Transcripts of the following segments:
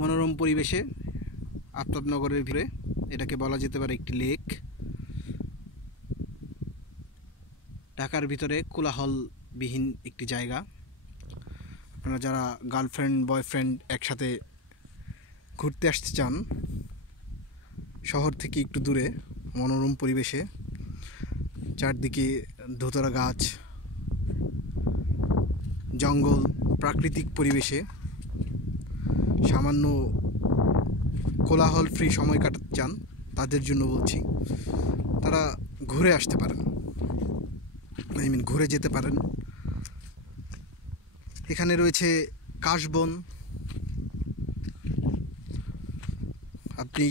মনোরম পরিবেশে আফতাবনগরের ভিতরে এটাকে বলা যেতে পারে একটি লেক। ঢাকার ভিতরে কোলাহলবিহীন একটি জায়গা। আপনারা যারা গার্লফ্রেন্ড বয়ফ্রেন্ড একসাথে ঘুরতে আসতে চান শহর থেকে একটু দূরে মনোরম পরিবেশে, চারদিকে ধুতরা গাছ, জঙ্গল, প্রাকৃতিক পরিবেশে সামান্য কোলাহল ফ্রি সময় কাটাতে চান তাদের জন্য বলছি, তারা ঘুরে আসতে পারেন, ঘুরে যেতে পারেন। এখানে রয়েছে কাশবন, আপনি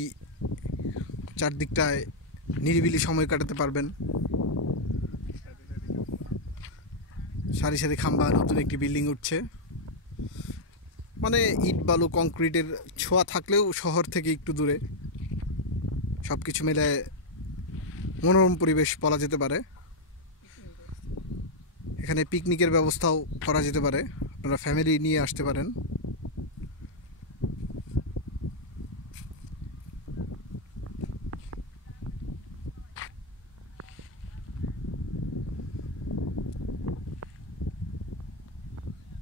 চারদিকটায় নিরিবিলি সময় কাটাতে পারবেন। সারি সারি খাম্বা, নতুন একটি বিল্ডিং উঠছে, মানে ইট বালু কংক্রিটের ছোঁয়া থাকলেও শহর থেকে একটু দূরে, সব কিছু মিলে মনোরম পরিবেশ বলা যেতে পারে। এখানে পিকনিকের ব্যবস্থাও করা যেতে পারে, আপনারা ফ্যামিলি নিয়ে আসতে পারেন।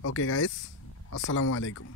ওকে গাইস, আসসালামু আলাইকুম।